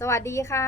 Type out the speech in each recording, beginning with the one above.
สวัสดีค่ะ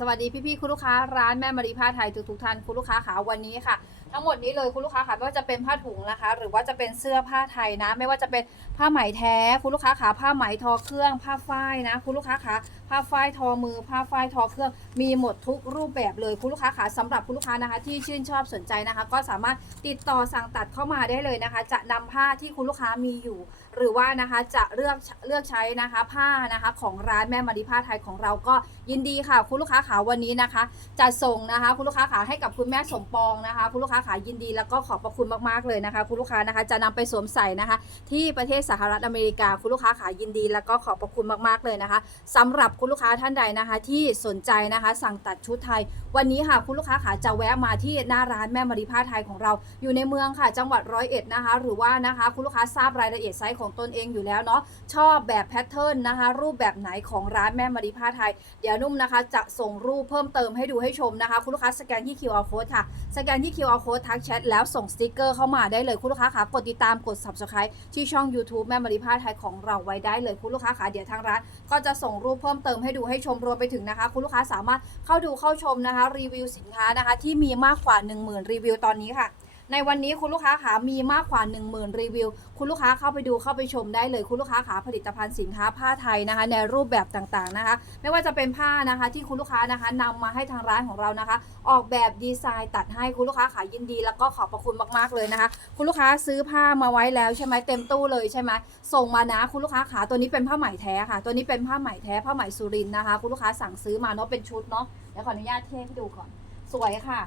สวัสดีพี่ๆคุณลูกค้าร้านแม่มารีผ้าไทยทุกๆท่านคุณลูกค้าขาวันนี้ค่ะ ทั้งหมดนี้เลยคุณลูกค้าค่ะไม่ว่าจะเป็นผ้าถุงนะคะ หรือว่าจะเป็นเสื้อผ้าไทยนะ ไม่ว่าจะเป็นผ้าไหมแท้ คุณลูกค้าขาผ้าไหมทอเครื่องผ้าฝ้ายนะ คุณลูกค้าขาผ้าฝ้ายทอมือ ผ้าฝ้ายทอเครื่อง มีหมดทุกรูปแบบเลยคุณลูกค้าขาสำหรับคุณลูกค้านะคะ ที่ชื่นชอบสนใจนะคะ ก็สามารถติดต่อสั่งตัดเข้ามาได้เลยนะคะ จะนำผ้าที่คุณลูกค้ามีอยู่ หรือว่านะคะจะเลือกเลือกใช้นะคะ ผ้านะคะของร้านแม่มารีผ้าไทยของเราก็ยินดีค่ะ คุณลูกค้าขาวันนี้นะคะ จะส่งนะคะ คุณลูกค้าขาให้กับคุณแม่สมปองนะคะ คุณลูกค้าขายินดีแล้วก็ขอบพระคุณมากๆเลยนะคะ คุณลูกค้านะคะ จะนำไปสวมใส่นะคะ ที่ประเทศสหรัฐอเมริกาคุณลูกค้าขายินดี แล้วก็ขอบพระคุณมากๆเลยนะคะสำหรับคุณลูกค้าท่านใดนะคะ ที่สนใจนะคะ สั่งตัดชุดไทย วันนี้ค่ะคุณลูกค้าขาจะแวะมาที่หน้าร้านแม่มารีผ้าไทยของเรา อยู่ในเมืองค่ะ จังหวัดร้อยเอ็ดนะคะ หรือว่านะคะคุณลูกค้าทราบรายละเอียดไซส์ของตนเองอยู่แล้วเนาะชอบแบบแพทเทิร์นนะคะ รูปแบบไหนของร้านแม่มารีผ้าไทย เดี๋ยวนุ่มนะคะ จะส่งรูปเพิ่มเติมให้ดูให้ชมนะคะ คุณลูกค้าสแกนที่ QR code ค่ะสแกนที่ QR code ทักแชทแล้วส่งสติกเกอร์เข้ามาได้เลยคุณลูกค้าค่ะกดติดตามกด subscribe ที่ช่อง YouTube แม่มารีผ้าไทยของเราไว้ได้เลยคุณลูกค้าค่ะเดี๋ยวทางร้านก็จะส่งรูปเพิ่มเติมให้ดูให้ชมรวมไปถึงนะคะ คุณลูกค้าสามารถเข้าดูเข้าชมนะคะ รีวิวสินค้านะคะ ที่มีมากกว่า 10,000 รีวิวตอนนี้ค่ะ ในวันนี้คุณลูกค้าขามีมากกว่า 10,000 รีวิว คุณลูกค้าเข้าไปดูเข้าไปชมได้เลย คุณลูกค้าขาผลิตภัณฑ์สินค้าผ้าไทยนะคะ ในรูปแบบต่างๆนะคะ ไม่ว่าจะเป็นผ้านะคะที่คุณลูกค้านะคะนำมาให้ทางร้านของเรานะคะ ออกแบบดีไซน์ตัดให้คุณลูกค้าขายยินดี แล้วก็ขอบพระคุณมากๆเลยนะคะ คุณลูกค้าซื้อผ้ามาไว้แล้วใช่ไหมเต็มตู้เลยใช่ไหมส่งมานะคุณลูกค้าขาตัวนี้เป็นผ้าไหมแท้ค่ะ ตัวนี้เป็นผ้าไหมแท้ผ้าไหมสุรินนะคะ คุณลูกค้าสั่งซื้อมาเนาะเป็นชุดเนาะเดี๋ยวขออนุญาตเทให้ดูก่อน สวยค่ะ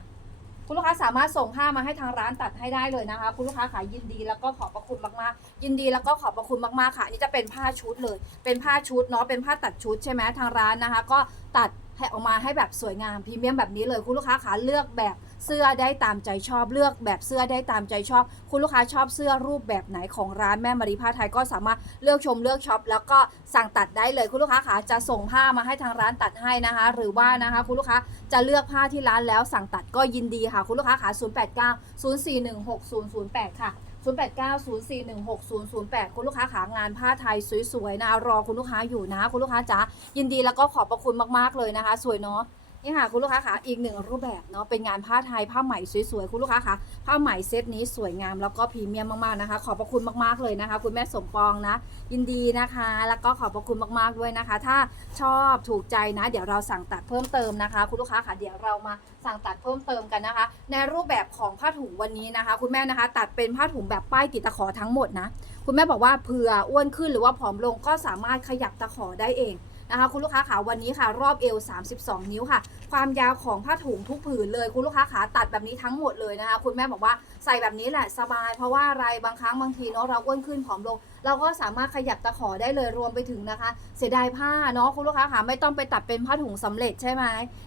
คุณลูกค้าสามารถส่งผ้ามาให้ทางร้านตัดให้ได้เลยนะคะ คุณลูกค้าขายยินดีแล้วก็ขอบพระคุณมากๆ ยินดีแล้วก็ขอบพระคุณมากๆค่ะอันนี่จะเป็นผ้าชุดเลย เป็นผ้าชุดเนาะเป็นผ้าตัดชุดใช่ไหมทางร้านนะคะ ก็ตัด ให้ออกมาให้แบบสวยงามพรีเมียมแบบนี้เลยคุณลูกค้าขาเลือกแบบเสื้อได้ตามใจชอบเลือกแบบเสื้อได้ตามใจชอบ คุณลูกค้าชอบเสื้อรูปแบบไหนของร้านแม่มารีผ้าไทยก็สามารถเลือกชมเลือกช็อปแล้วก็สั่งตัดได้เลยคุณลูกค้าขาจะส่งผ้ามาให้ทางร้านตัดให้นะคะ หรือว่านะคะคุณลูกค้าจะเลือกผ้าที่ร้านแล้วสั่งตัดก็ยินดีค่ะคุณลูกค้าขา089 041 6008 ค่ะ 0890416008 คุณลูกค้าขางานผ้าไทยสวยๆนะรอคุณลูกค้าอยู่นะ คุณลูกค้าจ๋ายินดีแล้วก็ขอบพระคุณมากๆเลยนะคะ สวยเนาะ นี่ค่ะคุณลูกค้าขาอีกหนึ่งรูปแบบเนาะเป็นงานผ้าไทยผ้าไหมสวยๆคุณลูกค้าคะผ้าไหมเซตนี้สวยงามแล้วก็พรีเมียมมากๆนะคะ ขอบพระคุณมากๆเลยนะคะ คุณแม่สมปองนะ ยินดีนะคะ แล้วก็ขอบพระคุณมากๆด้วยนะคะ ถ้าชอบถูกใจนะ เดี๋ยวเราสั่งตัดเพิ่มเติมนะคะ คุณลูกค้าค่ะเดี๋ยวเรามาสั่งตัดเพิ่มเติมกันนะคะ ในรูปแบบของผ้าถุงวันนี้นะคะ คุณแม่นะคะ ตัดเป็นผ้าถุงแบบป้ายติดตะขอทั้งหมดนะคุณแม่บอกว่าเผื่ออ้วนขึ้นหรือว่าผอมลงก็สามารถขยับตะขอได้เอง นะคะคุณลูกค้าขาวันนี้ค่ะ รอบเอว 32 นิ้วค่ะ ความยาวของผ้าถุงทุกผืนเลยคุณลูกค้าขาตัดแบบนี้ทั้งหมดเลยนะคะคุณแม่บอกว่าใส่แบบนี้แหละสบาย เพราะว่าอะไรบางครั้งบางทีเนาะเราอ้วนขึ้นผอมลง เราก็สามารถขยับตะขอได้เลยรวมไปถึงนะคะ เสียดายผ้าเนาะคุณลูกค้าขาไม่ต้องไปตัดเป็นผ้าถุงสำเร็จใช่ไหม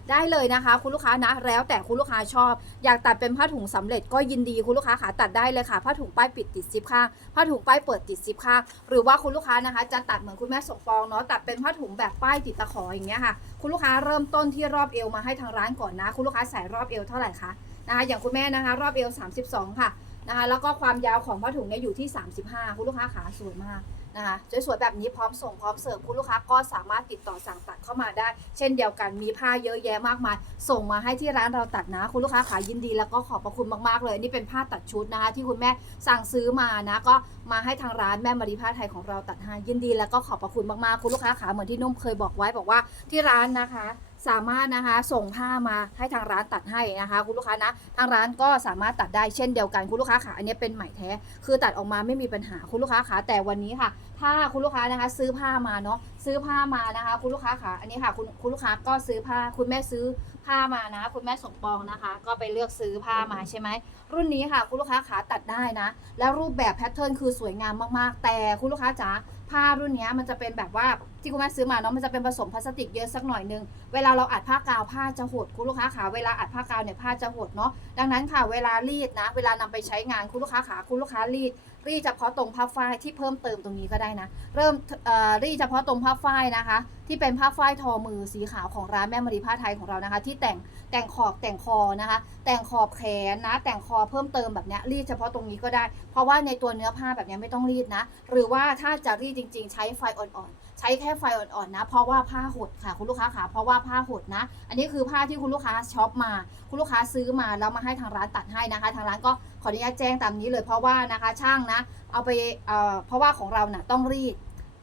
ได้เลยนะคะ คุณลูกค้านะแล้วแต่คุณลูกค้าชอบ อยากตัดเป็นผ้าถุงสำเร็จก็ยินดีคุณลูกค้าขาตัดได้เลยค่ะผ้าถุงป้ายปิดติดซิปข้างผ้าถุงป้ายเปิดติดซิปข้างหรือว่าคุณลูกค้านะคะจะตัดเหมือนคุณแม่สมปองเนาะตัดเป็นผ้าถุงแบบป้ายติดตะขออย่างเงี้ยค่ะคุณลูกค้าเริ่มต้นที่รอบเอวมาให้ทางร้านก่อนนะ คุณลูกค้าใส่รอบเอวเท่าไหร่คะนะคะอย่างคุณแม่นะคะ รอบเอว32 ค่ะ นะคะแล้วก็ความยาวของผ้าถุงเนี่ยอยู่ที่ 35 คุณลูกค้าขาสวยมากนะคะสวยๆแบบนี้พร้อมส่งพร้อมเสิร์ฟคุณลูกค้าก็สามารถติดต่อสั่งตัดเข้ามาได้ เช่นเดียวกันมีผ้าเยอะแยะมากมาย ส่งมาให้ที่ร้านเราตัดนะ คุณลูกค้าขายยินดีแล้วก็ขอบพระคุณมากๆเลย นี่เป็นผ้าตัดชุดนะคะ ที่คุณแม่สั่งซื้อมานะ ก็มาให้ทางร้านแม่มารีผ้าไทยของเราตัดให้ยินดีแล้วก็ขอบพระคุณมากๆคุณลูกค้าขาเหมือนที่นุ่มเคยบอกไว้บอกว่าที่ร้านนะคะ สามารถนะคะส่งผ้ามาให้ทางร้านตัดให้นะคะ คุณลูกค้านะทางร้านก็สามารถตัดได้เช่นเดียวกันคุณลูกค้าขาอันนี้เป็นไหมแท้ คือตัดออกมาไม่มีปัญหาคุณลูกค้าขาแต่วันนี้ค่ะ ถ้าคุณลูกค้านะคะ ซื้อผ้ามาเนาะซื้อผ้ามานะคะ คุณลูกค้าขาอันนี้ค่ะคุณคุณลูกค้าก็ซื้อผ้าคุณแม่ซื้อผ้ามานะ คุณแม่สมปองนะคะ ก็ไปเลือกซื้อผ้ามาใช่ไหม รุ่นนี้ค่ะคุณลูกค้าขาตัดได้นะ แล้วรูปแบบแพทเทิร์นคือสวยงามมากๆ แต่คุณลูกค้าจ๋าผ้ารุ่นนี้มันจะเป็นแบบว่าที่คุณแม่ซื้อมาเนาะมันจะเป็นผสมพลาสติกเยอะสักหน่อยนึง เวลาเราอัดผ้ากาวผ้าจะหดคุณลูกค้าขาเวลาอัดผ้ากาวเนี่ยผ้าจะหดเนาะดังนั้นค่ะเวลารีดนะ เวลานำไปใช้งานคุณลูกค้าขาคุณลูกค้ารีดรีดเฉพาะตรงผ้าฝ้ายที่เพิ่มเติมตรงนี้ก็ได้นะ เริ่มเอ่อรีดเฉพาะตรงผ้าฝ้ายนะคะ ที่เป็นผ้าฝ้ายทอมือสีขาวของร้านแม่มารีผ้าไทยของเรานะคะ ที่แต่งแต่งขอบแต่งคอนะคะ แต่งขอบแขนนะ แต่งคอเพิ่มเติมแบบนี้รีดเฉพาะตรงนี้ก็ได้ เพราะว่าในตัวเนื้อผ้าแบบนี้ไม่ต้องรีดนะ หรือว่าถ้าจะรีดจริง ๆ ใช้ไฟอ่อนๆ ใช้แค่ไฟอ่อนๆนะ เพราะว่าผ้าหดค่ะคุณลูกค้าค่ะเพราะว่าผ้าหดนะ อันนี้คือผ้าที่คุณลูกค้าช็อปมา คุณลูกค้าซื้อมาแล้วมาให้ทางร้านตัดให้นะคะ ทางร้านก็ขออนุญาตแจ้งตามนี้เลยเพราะว่านะคะช่างนะ เอาไปเเพราะว่าของเราน่ะต้องรีด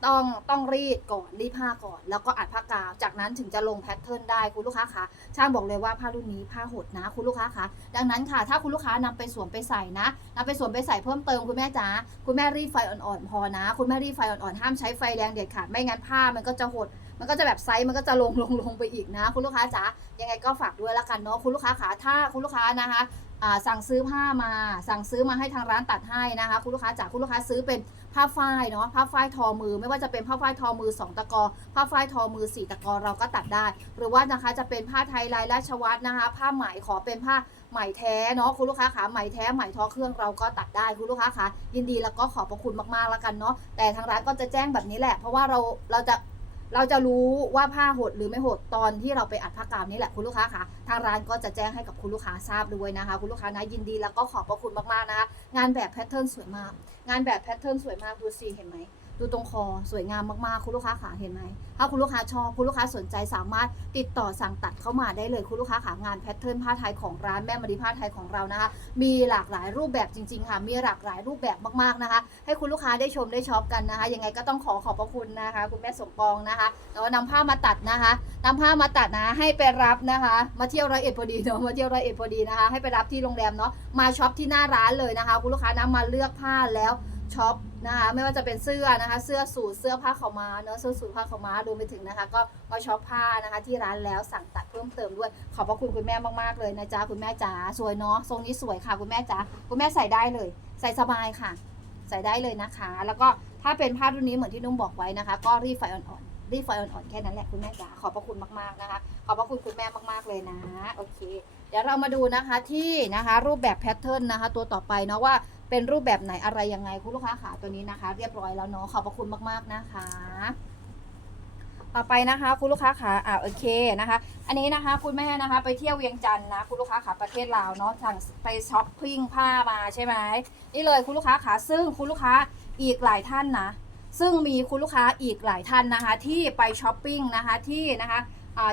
ต้องต้องรีดก่อนรีดผ้าก่อน แล้วก็อัดผ้ากาว จากนั้นถึงจะลงแพทเทิร์นได้คุณลูกค้าคะช่างบอกเลยว่าผ้ารุ่นนี้ผ้าหดนะ คุณลูกค้าคะดังนั้นค่ะ ถ้าคุณลูกค้านำไปสวมไปใส่นะนำไปสวมไปใส่เพิ่มเติมคุณแม่จ๋าคุณแม่รีดไฟอ่อนๆพอนะ คุณแม่รีดไฟอ่อนๆห้ามใช้ไฟแรงเด็ดขาดไม่งั้นผ้ามันก็จะหด มันก็จะแบบไซส์มันก็จะลงลงลงไปอีกนะ คุณลูกค้าจ๋ายังไงก็ฝากด้วยละกันเนาะคุณลูกค้าขาถ้าคุณลูกค้านะคะสั่งซื้อผ้ามา สั่งซื้อมาให้ทางร้านตัดให้นะคะ คุณลูกค้าจ๋าคุณลูกค้าซื้อเป็นผ้าฝ้ายเนาะผ้าฝ้ายทอมือ ไม่ว่าจะเป็นผ้าฝ้ายทอมือสองตะกอ ผ้าฝ้ายทอมือสี่ตะกอเราก็ตัดได้ หรือว่านะคะจะเป็นผ้าไทยลายราชวัตรนะคะ ผ้าไหมขอเป็นผ้าไหมแท้เนาะคุณลูกค้าขาไหมแท้ไหมทอเครื่องเราก็ตัดได้คุณลูกค้าขายินดีแล้วก็ขอบพระคุณมากๆแล้วกันเนาะแต่ทางร้านก็จะแจ้งแบบนี้แหละ เพราะว่าเราเราจะ เราจะรู้ว่าผ้าหดหรือไม่หดตอนที่เราไปอัดผ้ากาวนี่แหละคุณลูกค้าค่ะทางร้านก็จะแจ้งให้กับคุณลูกค้าทราบด้วยนะคะ คุณลูกค้านะยินดีแล้วก็ขอบพระคุณมากๆนะคะงานแบบแพทเทิร์นสวยมาก งานแบบแพทเทิร์นสวยมากดูสิเห็นไหม ดูตรงคอสวยงามมากๆ คุณลูกค้าขาเห็นไหมถ้าคุณลูกค้าชอบคุณลูกค้าสนใจสามารถติดต่อสั่งตัดเข้ามาได้เลยคุณลูกค้าขางานแพทเทิร์นผ้าไทยของร้านแม่มารีผ้าไทยของเรานะคะ มีหลากหลายรูปแบบจริง ๆ ค่ะ มีหลากหลายรูปแบบมากๆนะคะ ให้คุณลูกค้าได้ชมได้ช็อปกันนะคะ ยังไงก็ต้องขอขอบพระคุณนะคะ คุณแม่สมปองนะคะแล้วนำผ้ามาตัดนะคะนำผ้ามาตัดนะให้ไปรับนะคะ มาเที่ยวร้อยเอ็ดพอดีเนาะมาเที่ยวร้อยเอ็ดพอดีนะคะ ให้ไปรับที่โรงแรมเนาะมาช็อปที่หน้าร้านเลยนะคะ คุณลูกค้านะมาเลือกผ้าแล้ว ช็อปนะคะไม่ว่าจะเป็นเสื้อนะคะเสื้อสูทเสื้อผ้าขาวม้าเนาะเสื้อสูทผ้าขาวม้ารวมไปถึงนะคะ ก็มาช็อปผ้านะคะที่ร้านแล้วสั่งตัดเพิ่มเติมด้วย ขอบพระคุณคุณแม่มากๆเลยนะจ๊ะคุณแม่จ๋าสวยเนาะทรงนี้สวยค่ะ คุณแม่จ๋าคุณแม่ใส่ได้เลย ใส่สบายค่ะ ใส่ได้เลยนะคะ แล้วก็ถ้าเป็นผ้ารุ่นนี้เหมือนที่นุ่มบอกไว้นะคะ ก็รีดไฟอ่อนๆรีดไฟอ่อนๆแค่นั้นแหละคุณแม่จ๋าขอบพระคุณมากๆนะคะ ขอบพระคุณคุณแม่มากๆเลยนะโอเค เดี๋ยวเรามาดูนะคะที่นะคะรูปแบบแพทเทิร์นนะคะ ตัวต่อไปเนาะว่าเป็นรูปแบบไหนอะไรยังไงคุณลูกค้าขาตัวนี้นะคะ เรียบร้อยแล้วเนาะขอบพระคุณมากๆนะคะ ต่อไปนะคะคุณลูกค้าขาอ่าโอเคนะคะ อันนี้นะคะคุณแม่นะคะ ไปเที่ยวเวียงจันทร์นะคุณลูกค้าขาประเทศลาวเนาะทางไปช้อปปิ้งผ้ามาใช่ไหมนี่เลยคุณลูกค้าขาซึ่งคุณลูกค้าอีกหลายท่านนะซึ่งมีคุณลูกค้าอีกหลายท่านนะคะ ที่ไปช้อปปิ้งนะคะที่นะคะ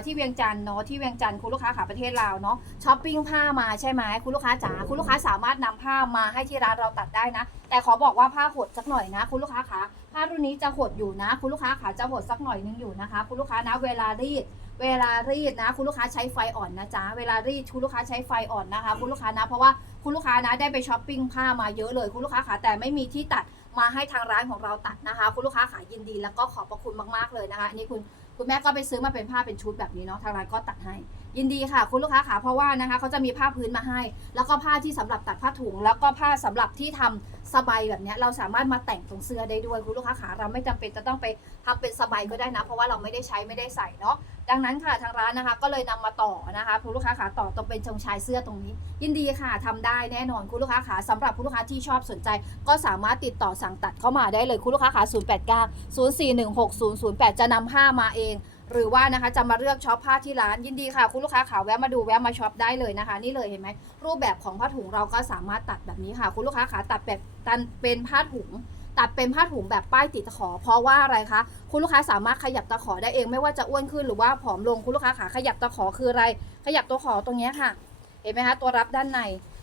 ที่เวียงจันทร์เนาะที่เวียงจันทร์คุณลูกค้าขาประเทศลาวเนาะช้อปปิ้งผ้ามาใช่ไหมคุณลูกค้าจ๋าคุณลูกค้าสามารถนำผ้ามาให้ที่ร้านเราตัดได้นะ แต่ขอบอกว่าผ้าหดสักหน่อยนะ คุณลูกค้าขาผ้ารุ่นนี้จะหดอยู่นะ คุณลูกค้าขาจะหดสักหน่อยนึงอยู่นะคะ คุณลูกค้านะเวลารีดเวลารีดนะ คุณลูกค้าใช้ไฟอ่อนนะจ๊ะเวลารีดคุณลูกค้าใช้ไฟอ่อนนะคะ คุณลูกค้านะเพราะว่าคุณลูกค้านะได้ไปช้อปปิ้งผ้ามาเยอะเลย คุณลูกค้าขาแต่ไม่มีที่ตัดมาให้ทางร้านของเราตัดนะคะ คุณลูกค้าขายินดีแล้วก็ขอบพระคุณมากๆเลยนะคะอันนี้คุณ คุณแม่ก็ไปซื้อมาเป็นผ้าเป็นชุดแบบนี้เนาะทางร้านก็ตัดให้ ยินดีค่ะ คุณลูกค้าขาเพราะว่านะคะเขาจะมีผ้าพื้นมาให้ แล้วก็ผ้าที่สำหรับตัดผ้าถุง แล้วก็ผ้าสำหรับที่ทำสบายแบบนี้เราสามารถมาแต่งตรงเสื้อได้ด้วยคุณลูกค้าขาเราไม่จำเป็นจะต้องไปทำเป็นสบายก็ได้นะ เพราะว่าเราไม่ได้ใช้ไม่ได้ใส่เนาะดังนั้นค่ะทางร้านนะคะ ก็เลยนำมาต่อนะคะคุณลูกค้าขาต่อตรงเป็นชงชายเสื้อตรงนี้ ยินดีค่ะทำได้แน่นอนคุณลูกค้าขาสำหรับคุณลูกค้าที่ชอบสนใจ ก็สามารถติดต่อสั่งตัดเข้ามาได้เลยคุณลูกค้าขา089 0416 008 จะนำผ้ามาเอง หรือว่านะคะจะมาเลือกช็อปผ้าที่ร้านยินดีค่ะ คุณลูกค้าขาแวะมาดูแวะมาช็อปได้เลยนะคะ นี่เลยเห็นไหมรูปแบบของผ้าถุงเราก็สามารถตัดแบบนี้ค่ะ คุณลูกค้าขาตัดแบบตันเป็นผ้าถุงตัดเป็นผ้าถุงแบบป้ายติดตะขอ เพราะว่าอะไรคะคุณลูกค้าสามารถขยับตะขอได้เองไม่ว่าจะอ้วนขึ้นหรือว่าผอมลงคุณลูกค้าขาขยับตะขอคืออะไร ขยับตัวขอตรงนี้ค่ะ เห็นไหมคะตัวรับด้านใน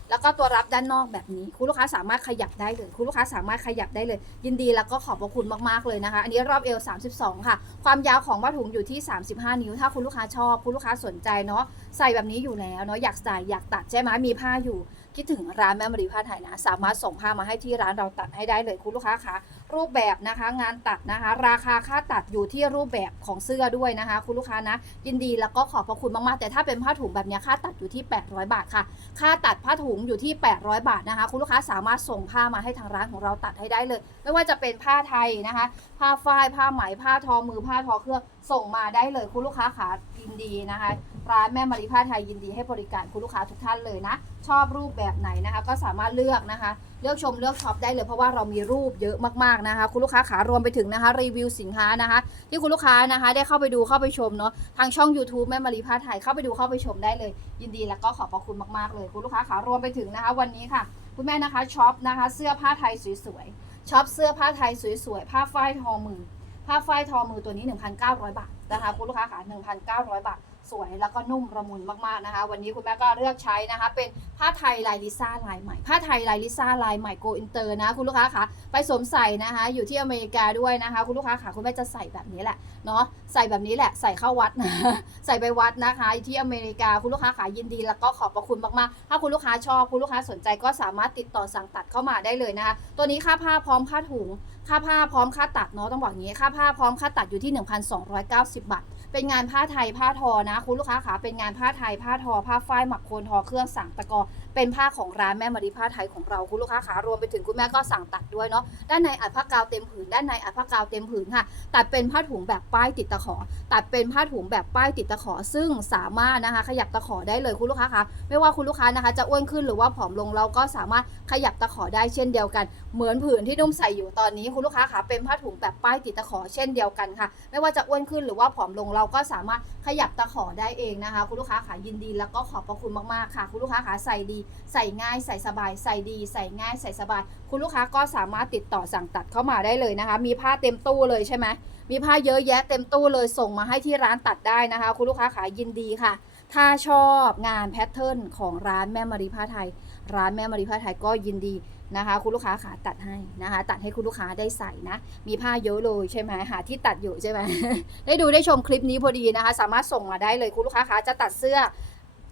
แล้วก็ตัวรับด้านนอกแบบนี้ คุณลูกค้าสามารถขยับได้เลยคุณลูกค้าสามารถขยับได้เลย ยินดีแล้วก็ขอบพระคุณมากๆเลยนะคะ อันนี้รอบเอว 32 ค่ะ ความยาวของผ้าถุงอยู่ที่ 35 นิ้ว ถ้าคุณลูกค้าชอบ คุณลูกค้าสนใจเนาะใส่แบบนี้อยู่แล้วเนาะอยากใส่อยากตัดใช่ไหมมีผ้าอยู่ คิดถึงร้านแม่มารีผ้าไทยนะ สามารถส่งผ้ามาให้ที่ร้านเราตัดให้ได้เลยคุณลูกค้าคะรูปแบบนะคะ งานตัดนะคะ ราคาค่าตัดอยู่ที่รูปแบบของเสื้อด้วยนะคะ คุณลูกค้านะ ยินดีแล้วก็ขอบพระคุณมากๆ แต่ถ้าเป็นผ้าถุงแบบนี้ค่าตัดอยู่ที่ 800 บาทค่ะ ค่าตัดผ้าถุงอยู่ที่ 800 บาทนะคะ คุณลูกค้าสามารถส่งผ้ามาให้ทางร้านของเราตัดให้ได้เลย ไม่ว่าจะเป็นผ้าไทยนะคะ ผ้าฝ้ายผ้าไหมผ้าทอมือผ้าทอเครื่องส่งมาได้เลยคุณลูกค้าขายินดีนะคะ ร้านแม่มารีผ้าไทยยินดีให้บริการคุณลูกค้าทุกท่านเลยนะ ชอบรูปแบบไหนนะคะ ก็สามารถเลือกนะคะ เลือกชมเลือกช็อปได้เลยเพราะว่าเรามีรูปเยอะมากๆนะคะ คุณลูกค้าขารวมไปถึงนะคะ รีวิวสินค้านะคะ ที่คุณลูกค้านะคะ ได้เข้าไปดูเข้าไปชมเนาะทางช่อง YouTube แม่มารีผ้าไทยเข้าไปดูเข้าไปชมได้เลย ยินดีแล้วก็ขอบพระคุณมากๆเลย คุณลูกค้าขารวมไปถึงนะคะ วันนี้ค่ะ คุณแม่นะคะช็อปนะคะ เสื้อผ้าไทยสวยๆช็อปเสื้อผ้าไทยสวยๆผ้าฝ้ายทอมือผ้าฝ้ายทอมือตัวนี้ 1,900 บาทนะคะคุณลูกค้าค่ะ1,900 บาท สวยแล้วก็นุ่มระมุนมากๆนะคะ วันนี้คุณแม่ก็เลือกใช้นะคะ เป็นผ้าไทยลายลิซ่าลายใหม่ผ้าไทยลายลิซ่าลายใหม่โกอินเตอร์นะคุณลูกค้าค่ะไปสวมใส่นะคะ อยู่ที่อเมริกาด้วยนะคะ คุณลูกค้าค่ะคุณแม่จะใส่แบบนี้แหละเนาะใส่แบบนี้แหละใส่เข้าวัดนะใส่ไปวัดนะคะที่อเมริกาคุณลูกค้าขายินดีแล้วก็ขอบพระคุณมากๆ ถ้าคุณลูกค้าชอบคุณลูกค้าสนใจก็สามารถติดต่อสั่งตัดเข้ามาได้เลยนะคะ ตัวนี้ค่าผ้าพร้อมค่าถุงค่าผ้าพร้อมค่าตัดเนาะต้องบอกอย่างนี้ค่าผ้าพร้อมค่าตัดอยู่ที่ 1,290 บาท เป็นงานผ้าไทยผ้าทอนะ คุณลูกค้าขาเป็นงานผ้าไทยผ้าทอ ผ้าฝ้ายหมักโคนทอเครื่องสั่งตะกอ เป็นผ้าของร้านแม่มารีผ้าไทยของเราคุณลูกค้าขารวมไปถึงคุณแม่ก็สั่งตัดด้วยเนาะด้านในอัดผ้ากาวเต็มผืนด้านในอัดผ้ากาวเต็มผืนค่ะตัดเป็นผ้าถุงแบบป้ายติดตะขอ ตัดเป็นผ้าถุงแบบป้ายติดตะขอ ซึ่งสามารถนะคะ ขยับตะขอได้เลยคุณลูกค้าคะไม่ว่าคุณลูกค้านะคะ จะอ้วนขึ้นหรือว่าผอมลงเราก็สามารถขยับตะขอได้เช่นเดียวกัน เหมือนผืนที่นุ่มใส่อยู่ตอนนี้คุณลูกค้าคะเป็นผ้าถุงแบบป้ายติดตะขอเช่นเดียวกันค่ะ ไม่ว่าจะอ้วนขึ้นหรือว่าผอมลงเราก็สามารถขยับตะขอได้เองนะคะ คุณลูกค้าขายินดีแล้วก็ขอบพระคุณมากๆค่ะ คุณลูกค้าขาใส่ดีใส่ง่ายใส่สบาย ใส่ดี ใส่ง่ายใส่สบาย คุณลูกค้าก็สามารถติดต่อสั่งตัดเข้ามาได้เลยนะคะ มีผ้าเต็มตู้เลยใช่ไหมมีผ้าเยอะแยะเต็มตู้เลยส่งมาให้ที่ร้านตัดได้นะคะ คุณลูกค้าขายินดีค่ะ ถ้าชอบงานแพทเทิร์นของร้านแม่มารีผ้าไทย ร้านแม่มารีผ้าไทยก็ยินดีนะคะ คุณลูกค้าขาตัดให้นะคะ ตัดให้คุณลูกค้าได้ใส่นะ มีผ้าเยอะเลยใช่ไหมหาที่ตัดอยู่ใช่ไหมได้ดูได้ชมคลิปนี้พอดีนะคะ สามารถส่งมาได้เลยคุณลูกค้าคะจะตัดเสื้อ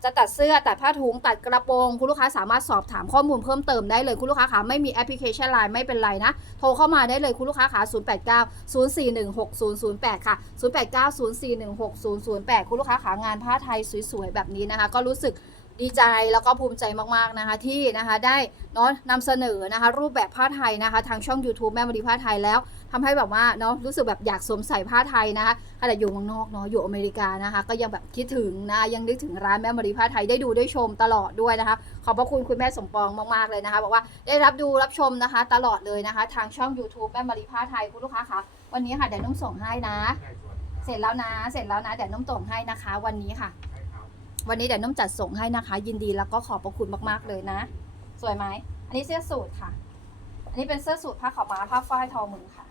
จะตัดเสื้อตัดผ้าถุงตัดกระโปรง คุณลูกค้าสามารถสอบถามข้อมูลเพิ่มเติมได้เลยคุณลูกค้าขาไม่มีแอปพลิเคชันไลน์ไม่เป็นไรนะ โทรเข้ามาได้เลยคุณลูกค้าขา089 041 6008 ค่ะ 089 041 6008 คุณลูกค้าขางานผ้าไทยสวยๆ แบบนี้นะคะ ก็รู้สึกดีใจแล้วก็ภูมิใจมากๆนะคะที่นะคะได้เนาะนำเสนอนะคะรูปแบบผ้าไทยนะคะ ทางช่อง YouTube แม่มารีผ้าไทยแล้ว ทำให้แบบว่าเนาะรู้สึกแบบอยากสวมใส่ผ้าไทยนะคะขณะอยู่เมืองนอกเนาะอยู่อเมริกานะคะ ก็ยังแบบคิดถึงนะยังนึกถึงร้านแม่มารีผ้าไทยได้ดูได้ชมตลอดด้วยนะคะขอบพระคุณคุณแม่สมปองมากๆเลยนะคะบอกว่าได้รับดูรับชมนะคะ ตลอดเลยนะคะ ทางช่อง YouTube แม่มารีผ้าไทยคุณลูกค้าคะวันนี้ค่ะเดี๋ยวนุ่มส่งให้นะ เสร็จแล้วนะ เสร็จแล้วนะเดี๋ยวนุ่มส่งให้นะคะ วันนี้ค่ะ วันนี้เดี๋ยวนุ่มจัดส่งให้นะคะ ยินดีแล้วก็ขอบพระคุณมากๆเลยนะ สวยไหมอันนี้เสื้อสูทค่ะ อันนี้เป็นเสื้อสูทผ้าขาวม้าผ้าฝ้ายทอมือค่ะ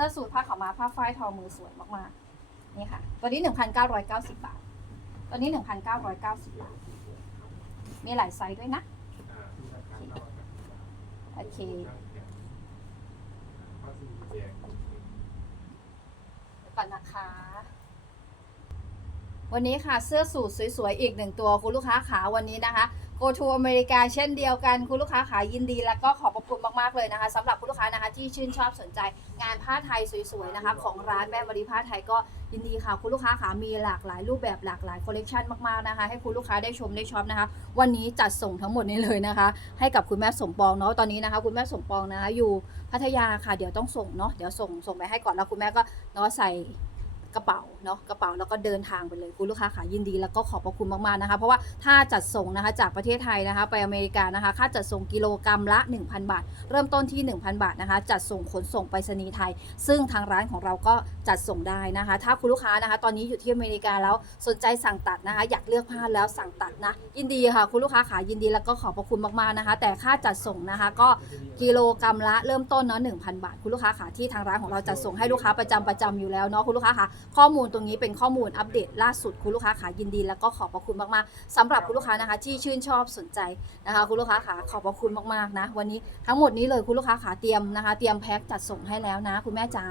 สื้อสูทผ้าขาวม้าผ้าฝ้ายทอมือสวยมากๆ นี่ค่ะ ตัวนี้ 1,990 บาท ตัวนี้ 1,990 บาท มีหลายไซส์ด้วยนะ โอเค ก่อนนะคะ วันนี้ค่ะเสื้อสูทสวยๆ อีกหนึ่งตัวคุณลูกค้าขาวันนี้นะคะ Go to อเมริกาเช่นเดียวกัน คุณลูกค้าขายินดี แล้วก็ขอบพระคุณมากๆเลยนะคะสำหรับคุณลูกค้านะคะที่ชื่นชอบสนใจงานผ้าไทยสวยๆนะคะ ของร้านแม่มารีผ้าไทยก็ยินดีค่ะ คุณลูกค้าขามีหลากหลายรูปแบบหลากหลายคอลเลกชันมากๆนะคะให้คุณลูกค้าได้ชมได้ช็อปนะคะ วันนี้จัดส่งทั้งหมดนี้เลยนะคะ ให้กับคุณแม่สมปองเนาะตอนนี้นะคะ คุณแม่สมปองนะคะอยู่พัทยาค่ะเดี๋ยวต้องส่งเนาะเดี๋ยวส่งส่งไปให้ก่อนแล้วคุณแม่ก็เนาะใส่ กระเป๋าเนาะกระเป๋าแล้วก็เดินทางไปเลยคุณลูกค้าขายินดีแล้วก็ขอบพระคุณมากๆนะคะ เพราะว่าถ้าจัดส่งนะคะจากประเทศไทยนะคะไปอเมริกานะคะ ค่าจัดส่งกิโลกรรัมละ 1,000 บาท เริ่มต้นที่ 1,000 บาทนะคะ จัดส่งขนส่งไปรษณีย์ไทย ซึ่งทางร้านของเราก็จัดส่งได้นะคะ ถ้าคุณลูกค้านะคะ ตอนนี้อยู่ที่อเมริกาแล้วสนใจสั่งตัดนะคะ อยากเลือกผ้าแล้วสั่งตัดนะ ยินดีค่ะ คุณลูกค้าขายินดีแล้วก็ขอบพระคุณมากๆนะคะ แต่ค่าจัดส่งนะคะก็กิโลกรรัมละเริ่มต้นเนาะ1,000 บาท คุณลูกค้าขาที่ทางร้านของเราจัดส่งให้ลูกค้าประจำประจำอยู่แล้วเนาะคุณลูกค้าขาข้อมูลตรงนี้เป็นข้อมูลอัปเดตล่าสุดคุณลูกค้าขายินดี แล้วก็ขอบพระคุณมากๆสำหรับคุณลูกค้านะคะ ที่ชื่นชอบสนใจนะคะคุณลูกค้าขาขอบพระคุณมากๆนะ วันนี้ทั้งหมดนี้เลยคุณลูกค้าขาเตรียมนะคะ เตรียมแพ็คจัดส่งให้แล้วนะ คุณแม่จ๋า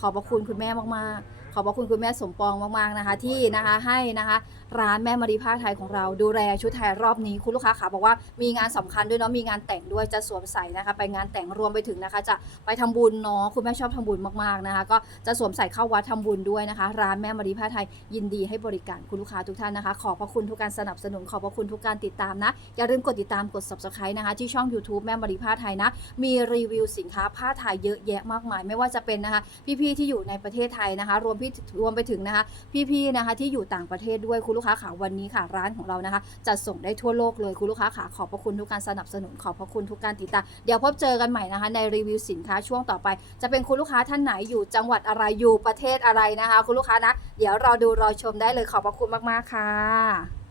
ขอบพระคุณคุณแม่มากๆ ขอบพระคุณคุณแม่สมปองมากๆนะคะ ที่นะคะให้นะคะ ร้านแม่มารีผ้าไทยของเราดูแลชุดไทยรอบนี้คุณลูกค้าขาบอกว่ามีงานสำคัญด้วยเนาะมีงานแต่งด้วยจะสวมใส่นะคะ ไปงานแต่งรวมไปถึงนะคะ จะไปทำบุญเนาะคุณแม่ชอบทำบุญมากๆนะคะ ก็จะสวมใส่เข้าวัดทำบุญด้วยนะคะ ร้านแม่มารีผ้าไทยยินดีให้บริการคุณลูกค้าทุกท่านนะคะ ขอบพระคุณทุกการสนับสนุนขอบพระคุณทุกการติดตามนะอย่าลืมกดติดตามกด subscribe นะคะ ที่ช่อง YouTube แม่มารีผ้าไทยนะ มีรีวิวสินค้าผ้าไทยเยอะแยะมากมาย ไม่ว่าจะเป็นนะคะ พี่ๆที่อยู่ในประเทศไทยนะคะ รวมพี่รวมไปถึงนะคะ พี่ๆนะคะที่อยู่ต่างประเทศด้วยคุณลูกค้าขาวันนี้ค่ะร้านของเรานะคะจัดส่งได้ทั่วโลกเลยคุณลูกค้าขาขอบพระคุณทุกการสนับสนุนขอบพระคุณทุกการติดตามเดี๋ยวพบเจอกันใหม่นะคะในรีวิวสินค้าช่วงต่อไป จะเป็นคุณลูกค้าท่านไหนอยู่จังหวัดอะไรอยู่ประเทศอะไรนะคะ คุณลูกค้านะเดี๋ยวรอดูรอชมได้เลยขอบพระคุณมากๆค่ะ